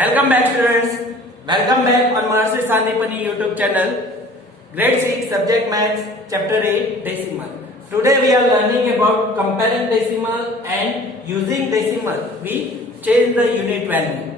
Welcome back students. Welcome back on Mahasi Sandipani YouTube channel. Grade 6 subject maths chapter 8 decimal. Today we are learning about comparing decimal and using decimal. We change the unit value.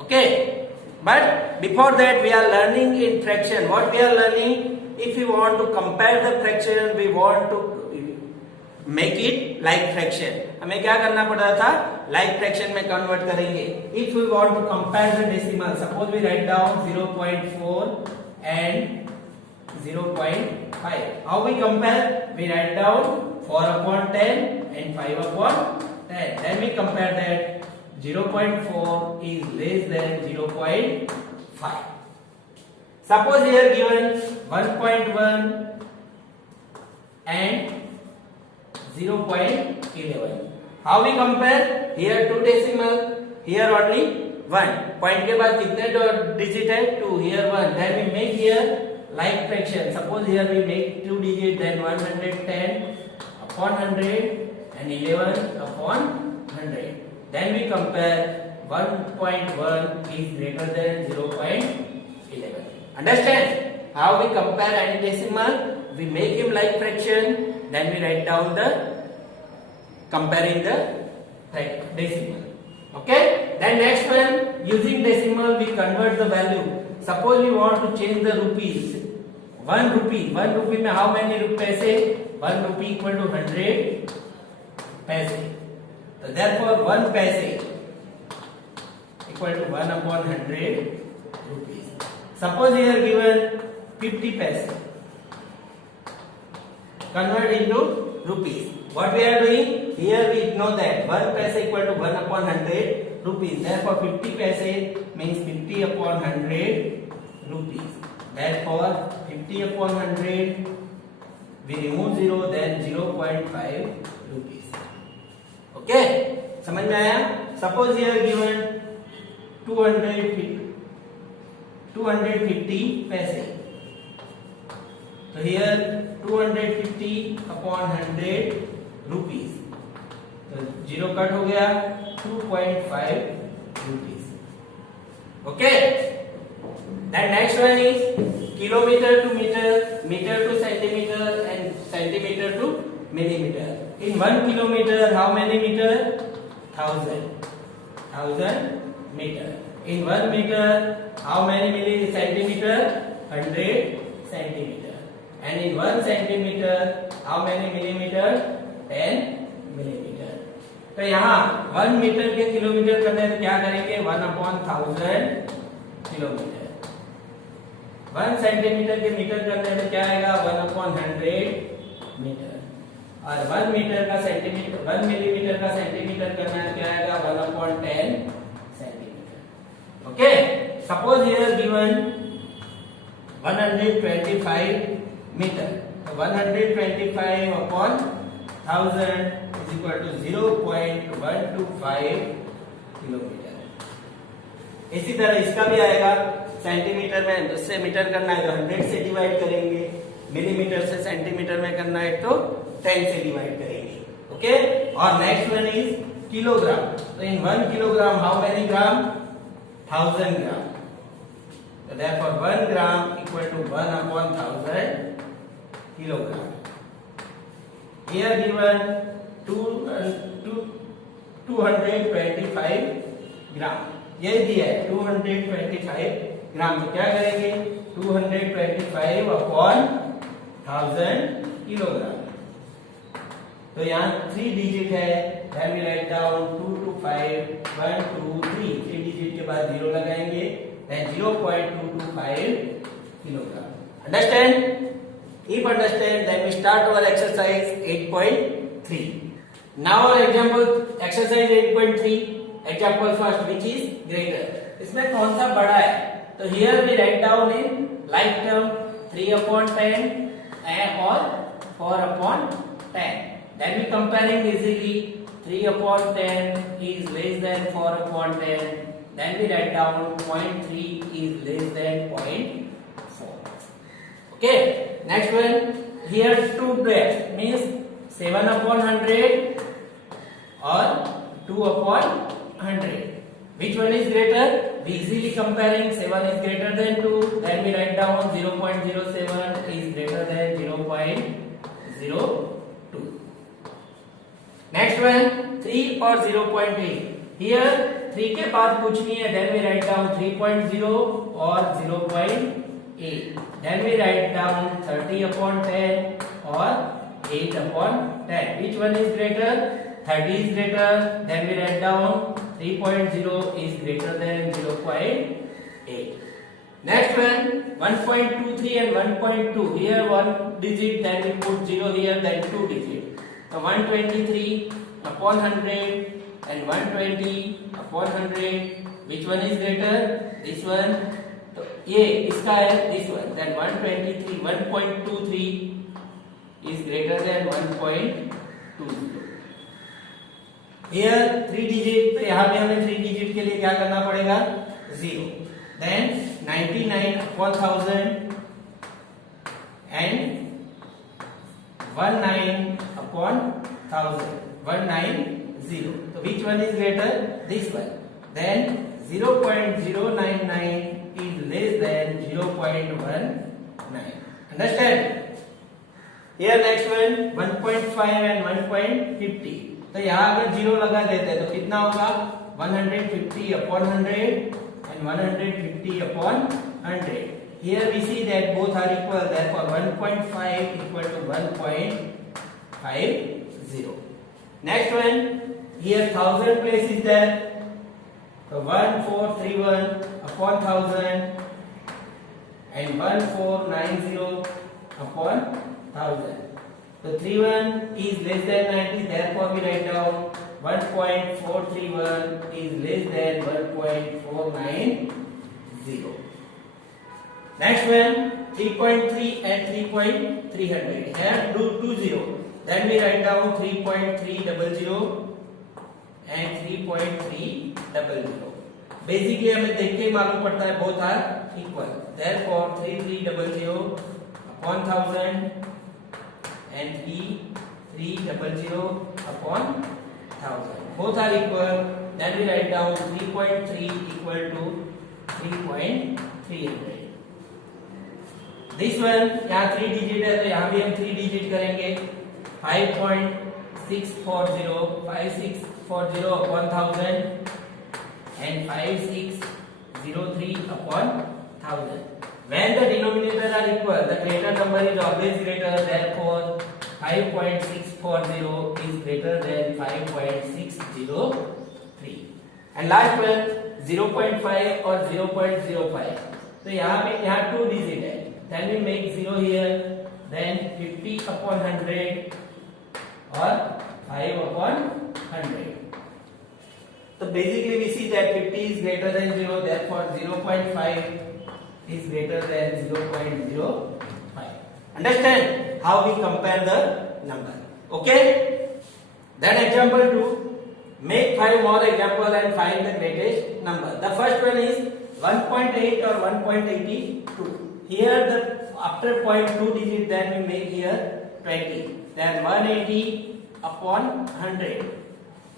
Okay. But before that we are learning in fraction. What we are learning? If we want to compare the fraction, we want to make it like fraction. हमें क्या करना पड़ रहा था? Like fraction में convert करेंगे. If we want to compare the decimal, suppose we write down 0.4 and 0.5. How we compare? We write down 4 upon 10 and 5 upon 10. Then we compare that 0.4 is less than 0.5. Suppose here given 1.1 and 0.11. How we compare? Here two decimal, here only 1. Point के बाद कितने digit है? 2. Here 1. Then we make here like fraction. Suppose here we make 2 digit, then 110 upon 100 and 11 upon 100. Then we compare 1.1 is greater than 0.11. Understand? How we compare any decimal? We make him like fraction. Then we write down the comparing the decimal. Okay. Then next one, using decimal we convert the value. Suppose we want to change the rupees. 1 rupee. 1 rupee में how many paise? 1 rupee equal to 100 paise. So therefore 1 paise equal to 1 upon 100 rupees. Suppose here given 50 paise. Convert into rupees. What we are doing? Here we know that 1 paise equal to 1 upon 100 rupees. Therefore 50 paise means 50 upon 100 rupees. Therefore 50 upon 100 we remove 0, then 0.5 rupees. Okay? समझ में आया? Suppose here given 250 paise. So here 250 upon 100 rupees. तो 0 cut हो गया 2.5 rupees. Okay. Then next one is kilometer to meter, meter to centimeter, and centimeter to millimeter. In 1 kilometer, how many meter? 1000 meter. In 1 meter, how many centimeter? 100 centimeter. And in 1 centimeter, how many millimeter? 10 millimeter. तो यहाँ 1 metre के kilometre करने तो क्या करेंगे? 1 upon 1000 kilometre. 1 centimetre के metre करने तो क्या आएगा? 1 upon 100 मीटर. और 1 मीटर का सेंटीमीटर, 1 मिलीमीटर का सेंटीमीटर करना है क्या आएगा? 1 upon 10 centimetre. Okay. Suppose here given 125 meter. So 125 upon 1000 is equal to 0.125 kilometer. इसी तरह इसका भी आएगा सेंटीमीटर में, उससे मीटर करना है तो 100 से डिवाइड करेंगे, मिलीमीटर से सेंटीमीटर में करना है तो 10 से डिवाइड करेंगे. ओके. और नेक्स्ट वन इज किलोग्राम. तो इन 1 kilogram how many gram? 1000 gram. So therefore 1 gram equal to 1 upon 1000 kilogram. Here given 225 gram. ये दिया है 225 ग्राम. तो क्या करेंगे? 225 अपॉन 1000 किलोग्राम. तो यहाँ 3 डिजिट है. Then we write down 2 to 5, 1 2 3. 3 digit के बाद 0 लगाएंगे. Then 0.225 kilogram. Understand? If understand, then we start our exercise 8.3. Now our example exercise 8.3. Example first, which is greater. इसमें कौन सा बड़ा है? तो here we write down in like term 3 upon 10 or 4 upon 10. Then we comparing easily. 3 upon 10 is less than 4 upon 10. Then we write down 0.3 is less than 0.4. Okay. Next one, here 2 brackets means 7 upon 100 or 2 upon 100. Which one is greater? we easily comparing 7 is greater than 2, then we write down 0.07 is greater than 0.02. Next one 3 or 0.8. Here 3 के बाद कुछ नहीं है, then we write down 3.0 or 0.8. Then we write down 30/10 or 8/10. Which one is greater? 30 is greater. Then we write down 3.0 is greater than 0.8. Next one 1.23 and 1.2. Here one digit, then we put 0 here, then 2 digit. So 123/100 and 120/100. Which one is greater? This one. तो ये इसका है this one. Then 123 is greater than 1.20. Here 3 digit, तो यहाँ पे हमें 3 digit के लिए क्या करना पड़ेगा? 0. Then 99/1000 and 19/1000. 190. So which one is greater? This one. Then 0.099 is less than 0.19. Understand? Here next one 1.5 and 1.50. तो यहाँ अगर 0 लगा देते हैं तो कितना होगा? 150/100 and 150/100. Here we see that both are equal, therefore 1.5 equal to 1.50. Next one, here 1000 place is there. So 1431/1000 and 1490/1000. So 31 is less than 90, therefore we write down 1.431 is less than 1.490. Next one 3.3 and 3.300. Here do 20. Then we write down 3.300 and 3.300. Basically हमें देख के मालूम पड़ता है both are equal. Therefore 3300/1000 and 3300/1000. Both are equal. Then we write down 3.3 equal to 3.300. This one यहाँ 3 digit है तो यहाँ भी हम 3 digit करेंगे. 5640/1000 and 5603/1000. When the denominator are equal, the greater number is always greater. Therefore, 5.640 is greater than 5.603. And last one 0.5 or 0.05. So यहाँ 2 digit है. Then we make 0 here. Then 50/100 or 5/100. So basically we see that 50 is greater than 0, therefore 0.5 is greater than 0.05. Understand how we compare the number? Okay? Then example 2. Make 5 more examples and find the greatest number. The first one is 1.8 or 1.82. Here the after 0.2 digit, then we make here 20. Then 180/100.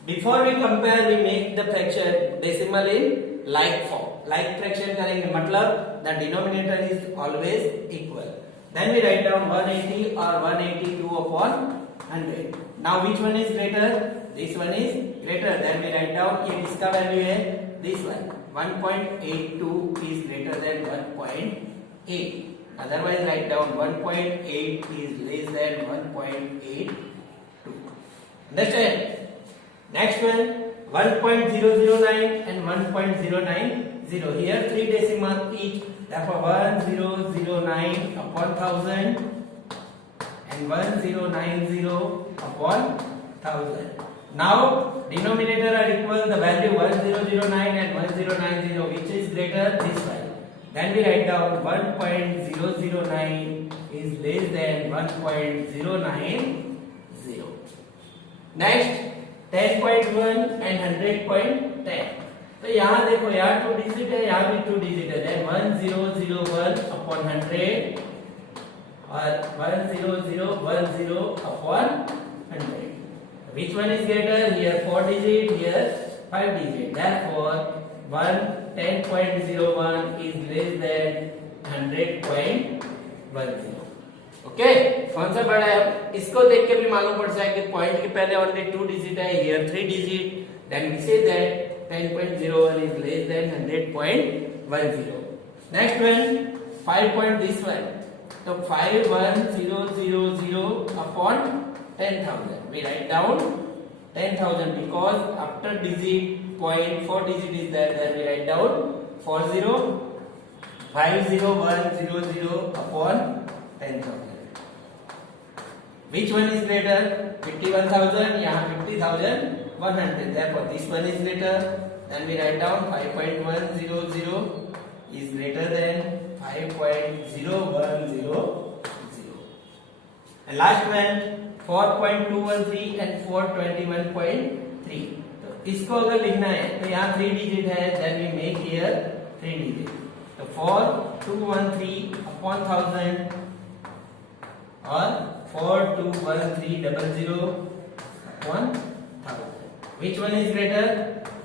Before we compare, we make the fraction decimal in like form. Like fraction करेंगे मतलब the denominator is always equal. Then we write down 180 or 182/100. Now which one is greater? This one is greater. Then we write down ये किसका value है? This one. 1.82 is greater than 1.8. Otherwise write down 1.8 is less than 1.82. Understand? Next one 1.009 and 1.090. Here 3 decimal each. Therefore 1009/1000 and 1090/1000. Now denominator are equal. The value 1009 and 1090. Which is greater? This one. Then we write down 1.009 is less than 1.090. Next 10.1 and 100.10. तो यहाँ देखो यहाँ 2 digit है, यहाँ भी 2 digit है. Then 1001/100 और 10010/100. Which one is greater? Here 4 digit, here 5 digit. Therefore 1 10.01 is less than 100.10. Okay, कौन सा बड़ा है? इसको देख के भी मालूम पड़ जाए कि पॉइंट के पहले ओनली 2 डिजिट है, here 3 digit, then we say that 10.01 is less than 100.10. Next one 5 point this one. So 51000 upon 10,000. We write down 10,000 because after digit point 4 digit is there. Then we write down 50100 upon 10,000. Which one is greater? 51,000. यहाँ 50,100. Therefore this one is greater. Then we write down 5.100 is greater than 5.0100. And last one 4.213 and 421.3. तो इसको अगर लिखना है तो यहाँ 3 digit है, then we make here 3 digit. तो 4213 upon 1000 और 421300 upon 1000. Which one is greater?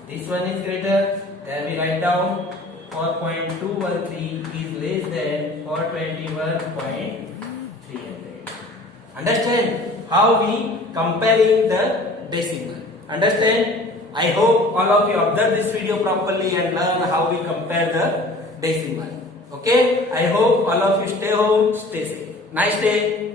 This one is greater. Then we write down 4.213 is less than 421.300. Understand how we comparing the decimal? Understand? I hope all of you observe this video properly and learn how we compare the decimal. Okay? I hope all of you stay home, stay safe. Nice day.